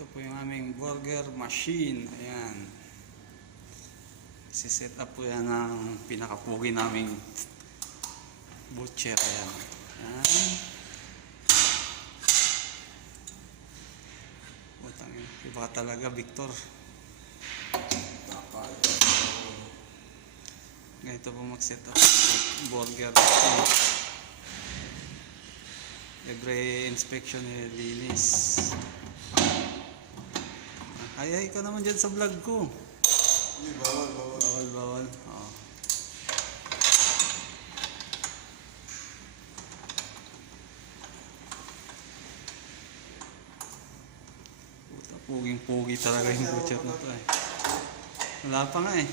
Ito po yung aming burger machine. Ayan. Siset up po yan ng pinakapugi naming butcher. Ayan. Ayan. Butang yun. Iba talaga, Victor. Ganito po mag-set up burger. Every inspection linis. Ay, ka naman dyan sa vlog ko. Hindi, bawal. Bawal. Oh. Puta, puging-pugi talaga yung butcher na to eh. Wala pa nga eh.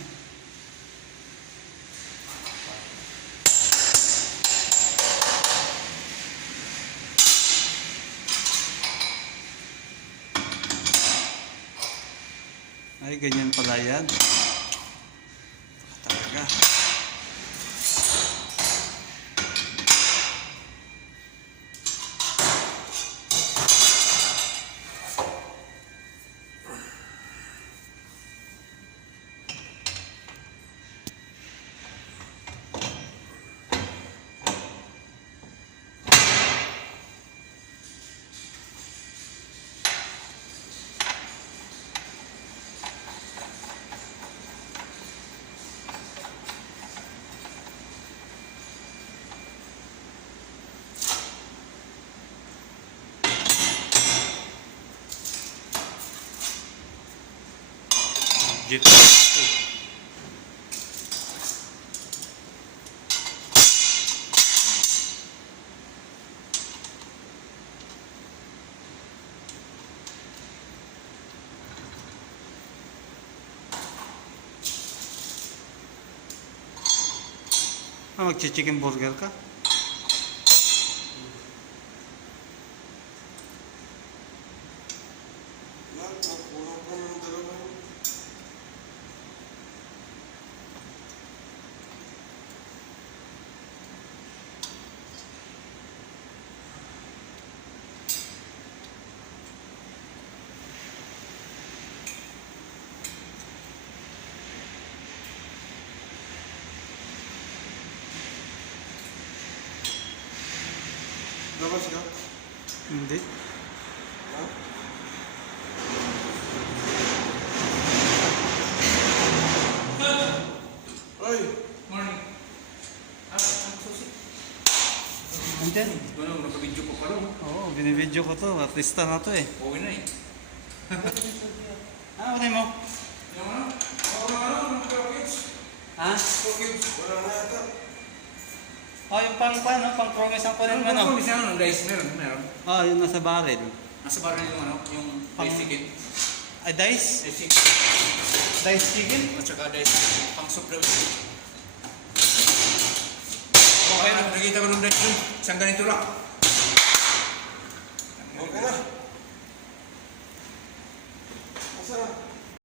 Ay, ganyan pala yan. Talaga. Jeep natin. Magchi-chicken burger ka? Labas ka? Hindi. Ha? Oy! Morning. Ang susi. Andyan. Ano, nagka-video ko pa rin. Oo, binibidyo ko to. Artista na to eh. Okay na eh. Ano mo? Yung ano? Ang kids. Ha? Kids. Wala na yata. Oh, yung pang promise ang kunin mo, no? Ano? Isa ano, guys, meron. Oh, yung nasa barrel. Nasa baril yung ano, yung Pang- dice chicken. Ay, dice? Dice chicken. Dice chicken? At saka dice pang soup daw. Okay. Nakita ko nung dice dun. Isang ganito lang. Okay na. Asa na?